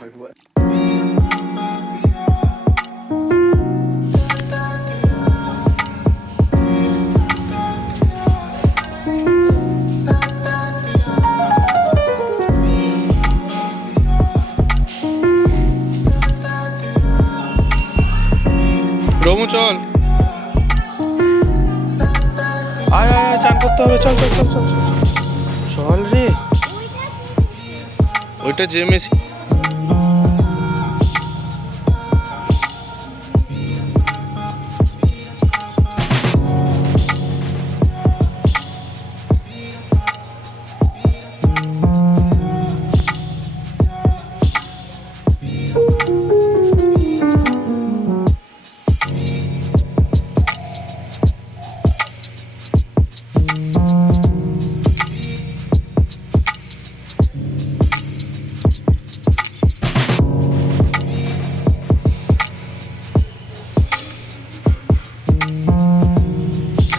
রমু চল, আয় আয় চান করতে হবে, চল চল চল চল চল চল রে। ওইটা জেমেসি।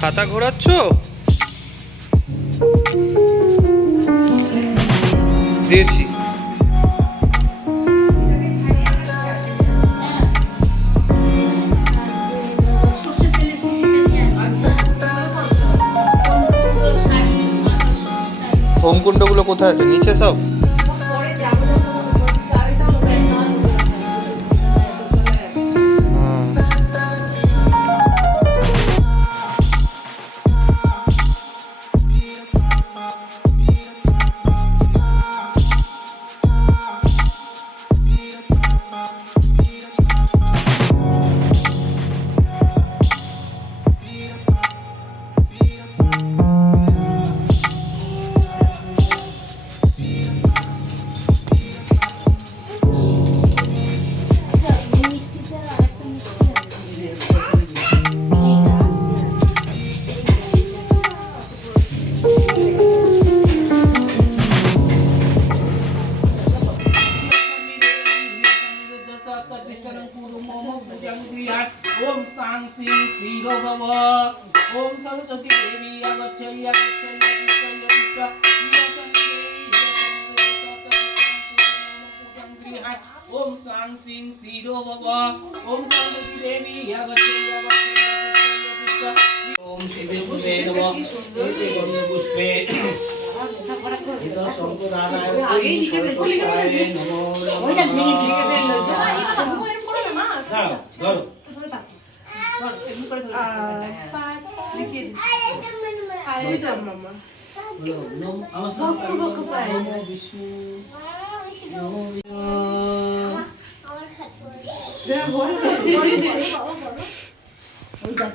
খাতা ঘোরাচ্ছ? দিয়েছি। হোমকুণ্ডগুলো কোথায় আছে? নিচে সব? ओम सांग सिंह श्रीरो भव ओम सरस्वती देवी आगच्छै आगच्छै अतिष्ठै अतिष्ठा ओम सांग सिंह श्रीरो भव ओम सरस्वती देवी आगच्छै आगच्छै अतिष्ठा ओम शिवे शिवे नमः ओम पुष्पे इधर शंकुराय आगे लिखे नमो ओই দেখ লিখে ফেললো ধরো এমনি করে ধরো লিখে আরে যাব মামা বলো নম আমার ভক্ত ভক্ত পায় নমো বিষ্ণু নমো আমার খাচ্ছে দেখ বল ওই দেখ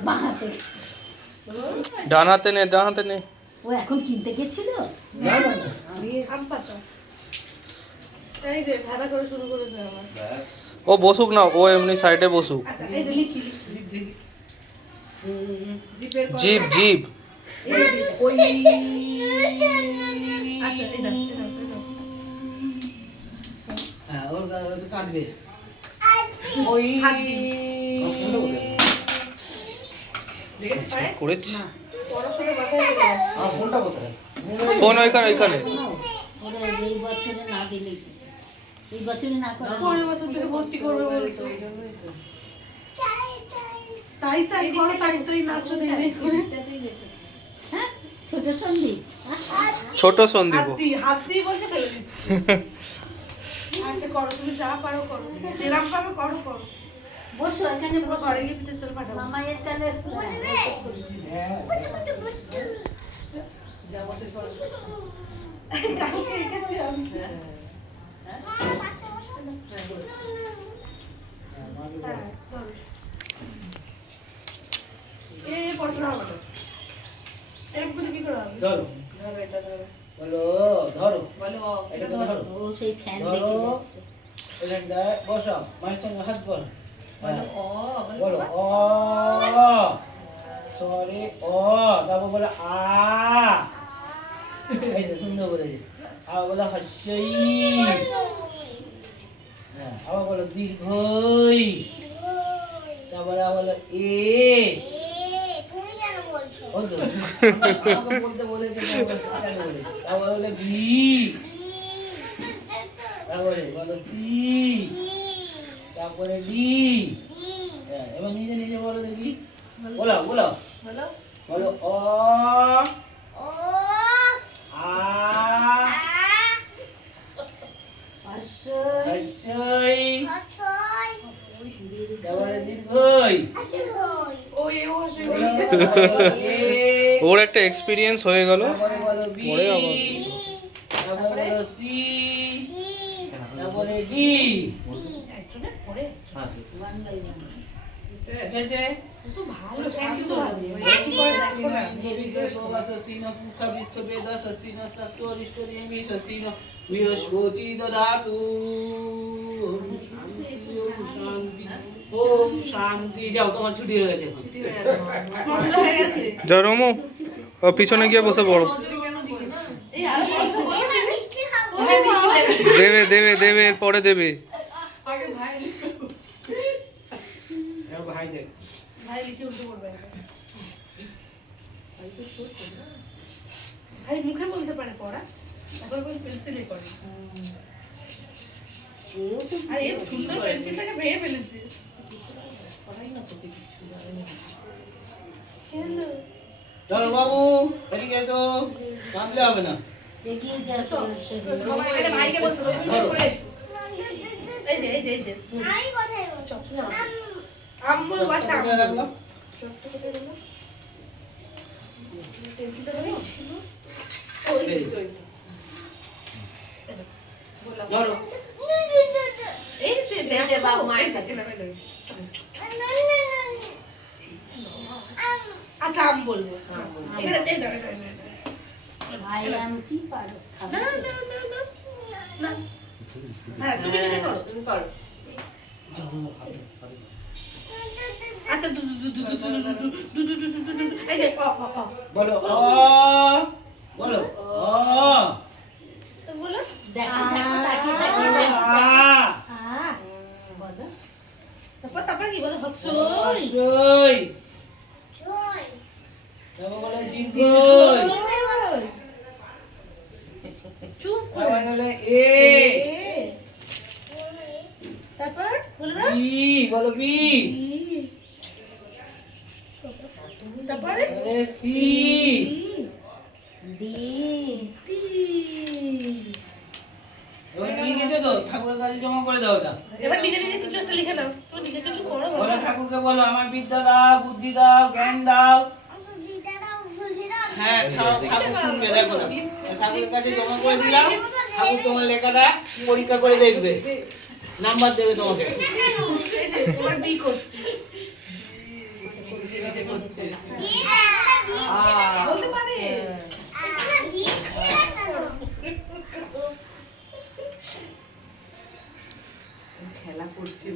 বাহাতে ডান হাতে নে ডান হাতে নে ও এখন কিনতে গেছিল না না আমি আম পাতা এই যে ধারা করে শুরু করেছে আমার ও বসুক না, ও এমনি সাইডে বসুক। আচ্ছা এই যে লিখি দেখি জিপ জিপ ওই আচ্ছা এটা হ্যাঁ ওর তো কাটবে ওই দেখেছ পারে করেছি না পড়াশোনা মাথায় লেগে যাচ্ছে আর ফোনটা কোথায়? ফোন ওইখানে ওইখানে ওরে এই বছরে না দিলে এই বছরে না করে পরের বছর থেকে ভর্তি করবে বলছো এই জন্যই তো তাই তাই করো তাই তাই নাচো দেই করে হ্যাঁ ছোট সন্দীপ ছোট সন্দীপ হাত দিয়ে বলছে ফেলে দিচ্ছি আচ্ছা করো তুমি যা পারো করো যেরকম ভাবে করো করো বসো এখানে বসো ঘরে গিয়ে পিঠে চল পাঠাবো মামা এর তালে হ্যাঁ যা বলতে চল কালকে এসেছি আমি সুন্দর বলে আবার বলো হাস্যই হ্যাঁ আবার বলো দীর্ঘই তারপরে বলো এ তুমি কেন বলছো বলতো আমাকে বলতে বলে আবার বলে বি তারপরে বলো সি, তারপরে ডি। এবার নিজে নিজে বলো দেখি, বলো বলো বলো বলো অ, আ, হর্ষই, তারপরে দীর্ঘই, ও এ ও সে বলো এ, ওর একটা এক্সপিরিয়েন্স হয়ে গেল। তারপরে বলো বি, পরে আবার তারপরে বলো সি, তারপরে ডি। একজনের পরে হ্যাঁ, ঠিক আছে। তো ভালো শান্ত হবে কি করে দেখো না ওম শান্তি। যাও, তোমার ছুটি হয়ে গেছে এখন। নষ্ট হয়ে গেছে যা রমু, ও পিছনে গিয়ে বসে পড়ো। এই আর দেবে দেবে দেবে, পরে দেবে। আগে ভাই এবার ভাই দেখ। ভাই লিখে উল্টো করবে ভাই মুখে বলতে পারে পড়া, তারপর বল পেন্সিলে করে। আর এই সুন্দর পেন্সিলটাকে ভেঙে ফেলেছে। কেন? চলো বাবু, এদিকে এসো, কাঁদলে হবে না। আরে ভাইকে বলতে হবে, তুমি সরে এসো। এই যে এই যে এই যে আম্মু বাচ্চা কোথায় রাখলাম? পেন্সিলটা ছিল ওই এই। তো ধরো। এই যে দেখো বাবা মায়ের কাছে না আচ্ছা আম বলবো এখানে দে দাও এটা ভাই আমি কি পারো না না না না না হ্যাঁ তুমি নিজে করো তুমি করো আচ্ছা দু দু দু দু দু দু দু দু দু দু এই যে অ অ অ বলো অ, বলো অ, তো বলো দেখো দেখো তাকিয়ে তাকিয়ে দেখো আ, বলো তারপর কি বলো হচ্ছে হর্ষই, তারপর বলো দীর্ঘই, চুপ তারপর বলো এ, তারপর বলে দাও বি, বলো বি, তারপরে তারপরে সি, ডি এবার লিখেছো তো? ঠাকুরের কাছে জমা করে দাও ওটা। এবার নিজে নিজে কিছু একটা লিখে নাও তুমি নিজে কিছু করো বলো বাবা ঠাকুরকে, বলো আমার বিদ্যা দাও, বুদ্ধি দাও, জ্ঞান দাও। হ্যাঁ, ঠাকুর শুনবে, দেখো না। ঠাকুরের কাছে জমা করে দিলাম, ঠাকুর তোমার লেখাটা পরীক্ষা করে দেখবে, নাম্বার দেবে তোমাকে। এই যে তোমার বি করছি বলতে পারে খেলা করছি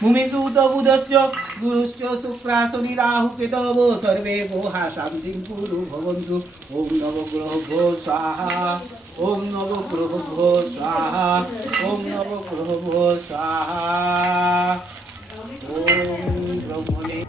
भूमिसूत बुधस्य गुरुश्च शुक्रासुनि राहु केतवो सर्वे गोहा शान्तिं कुरु भवन्तु। ॐ नवग्रहभ्यो स्वाहा, ॐ नवग्रहभ्यो स्वाहा, ॐ नवग्रहभ्यो स्वाहा। ॐ ब्रह्मणे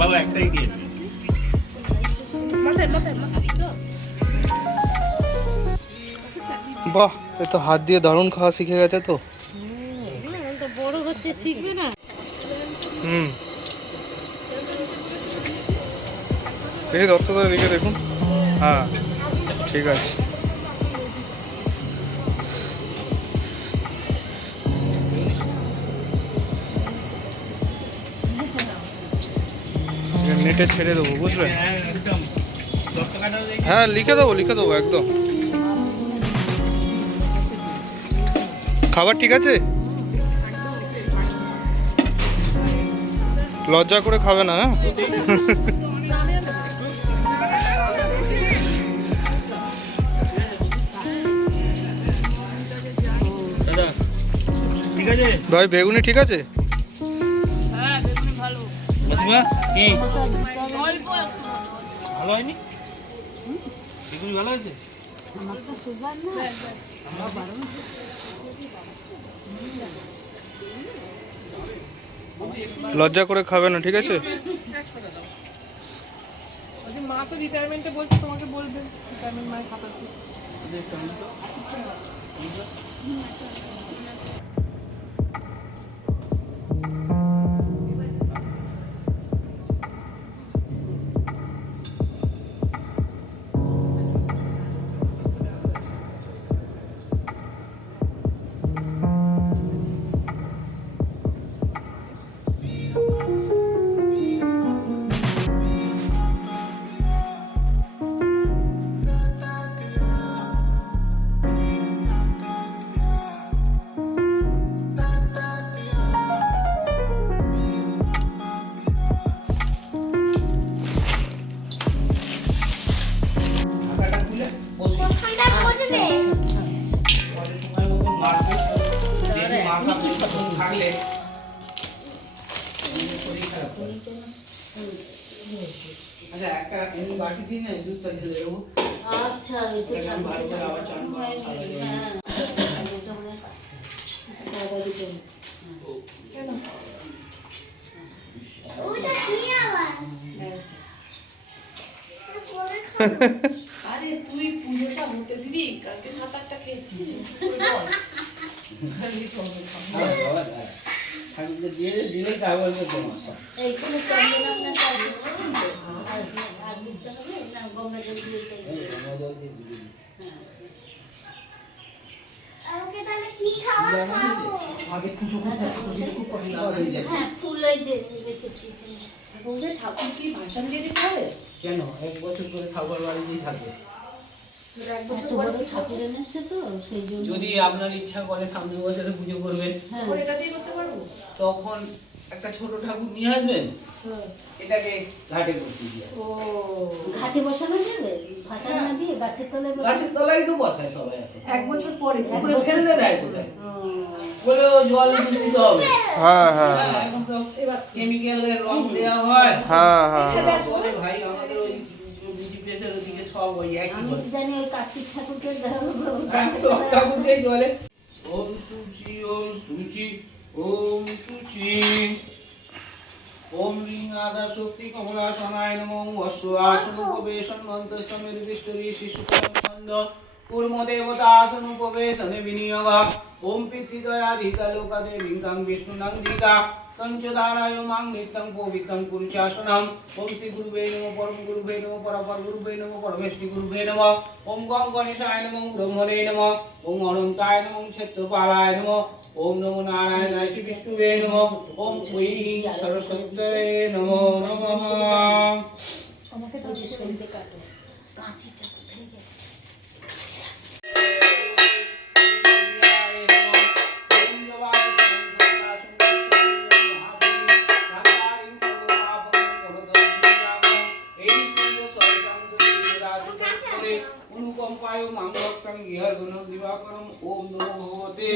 বাবা একটাই দিয়েছে। মাথায় বাহ, এ তো হাত দিয়ে দারুণ খাওয়া শিখে গেছে তো। বড় হচ্ছে শিখবে না। হুম, এই দত্তদা লিখে দেখুন। হ্যাঁ, ঠিক আছে। নেটে ছেড়ে দেবো, বুঝলেন? হ্যাঁ, লিখে দেবো একদম। খাবার ঠিক আছে? লজ্জা করে খাবে না, হ্যাঁ? ঠিক আছে ভাই, বেগুনি ঠিক আছে? কি ভালো হয়নি? বেগুনি ভালো হয়েছে? লজ্জা করে খাবে না, ঠিক আছে? মা তো রিটায়ারমেন্টে বলছে, তোমাকে বলবে রিটায়ারমেন্ট মায়ের খাতা। আচ্ছা, একটা বাটি দিন না, দুধটা ঢেলে দেবো। আচ্ছা, এই তো এরকম ভালো করে আবার চান করা ভালো করে। হ্যাঁ, ওটা মনে হয় দাদা দিতে হবে। আরে তুই পুজোটা হতে দিবি, কালকে 7-8টা খেয়েছিস। দিলে তারপর সমস্যা। এইখানে চন্দন আপনার কাছে ছিল। আর দিতে হবে না, গঙ্গা জল দিয়ে দিতে হবে। আগে পুজো করতে খুব কষ্ট হয়ে যায়। হ্যাঁ, ফুল এই যে রেখেছি। বলবে ঠাকুর কি ভাষণ দিয়ে দিতে হবে? কেন 1 বছর করে ঠাকুর বাড়িতেই থাকবে। এক এত বছর বড় পরে ঠাকুর এনেছে তো সেই জন্য। যদি আপনার ইচ্ছা করে সামনের বছরে পুজো করবেন, হ্যাঁ, ঠাকুর এটা দিয়ে করতে পারবো? তখন একটা ছোট ঠাকুর নিয়ে আসবেন, হ্যাঁ। এটাকে ঘাটে বসিয়ে দিয়ে ও ঘাটে বসানো যাবে? ভাষা না দিয়ে গাছের তলায় বসানো? গাছের তলায় তো বসায় সবাই এখন। 1 বছর পরে পুকুরে ফেলতে দেয় কোথায়? ও, বলে ও জল দূষিত হবে। হ্যাঁ, হ্যাঁ, হ্যাঁ, হ্যাঁ, এখন তো এবার কেমিক্যালের রং দেওয়া হয়। হ্যাঁ, হ্যাঁ, সেটা বলে ভাই আমাদের ওই বিজেপির ওদিকে সব ওই একই আমি বলে। তো জানি ওই কার্তিক ঠাকুরকে ঠাকুরকেই বলে ওম সুচি ওম সুচি ওম সুচি ওম রিং আদা শক্তি কমলা সনায় নমঃ অশ্ব আসন উপবেশন মন্ত্র সমের বিষ্টরি শিশু ছন্দ কুর্ম দেবতা আসন উপবেশনে বিনিয়োগা ওম পিতৃ দয়াধিকা লোকা দেবী কাং বিষ্ণু নন্দিতা তঞ্চধারায় মাং নিত্যং পবিত্রং কুরুচাসনম ওম শ্রী গুরুবে নমঃ পরম গুরুবে নমঃ পরাপর গুরুবে নমঃ পরমেষ্টি গুরুবে নমঃ ওম গং গণেশায় নমঃ ব্রহ্মণে নমঃ ওম অনন্তায় নমঃ ক্ষেত্রপালায় নমঃ ওম নমো নারায়ণায় শ্রী বিষ্ণুবে নমঃ ওম ঐং সরস্বত্যে নমো নমঃ। আমাকে তো ওই যে সন্ধে কাটো। কাঁচিটা কোথায় গেল? অনুকম্পায় মাঙ্গলং ইহার গুণ দিবাকরম ওম নমো ভগবতে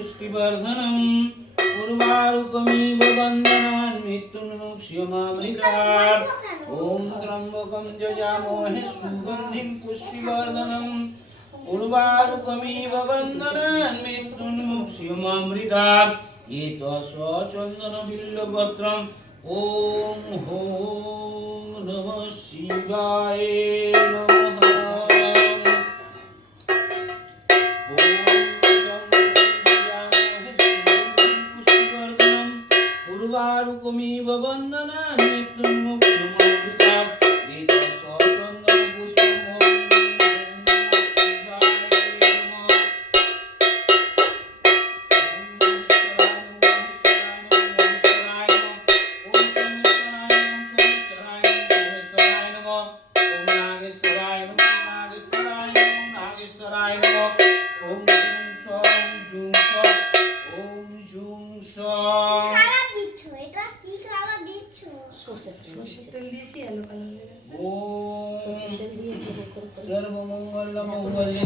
पुष्टिवर्धनम् उर्वारुकमिव बन्धनान् मृत्युन्मुक्ष्यमामृतात् ॐ त्र्यम्बकं यजामहे सुगन्धिं पुष्टिवर्धनम् उर्वारुकमिव बन्धनान् मृत्युन्मुक्ष्यमामृतात् एतस्वचन्दनबिल्वपत्रम् ॐ ॐ नमः शिवाय नमः उर्वारुकमिव बन्धनान् मृत्युन्मुक्ष्यमामृतात् एतस्वचन्दनपुष्पम् সর্ষের তেল দিয়েছি এলো কালো হয়ে গেছে सर्वमंगल मंगल्य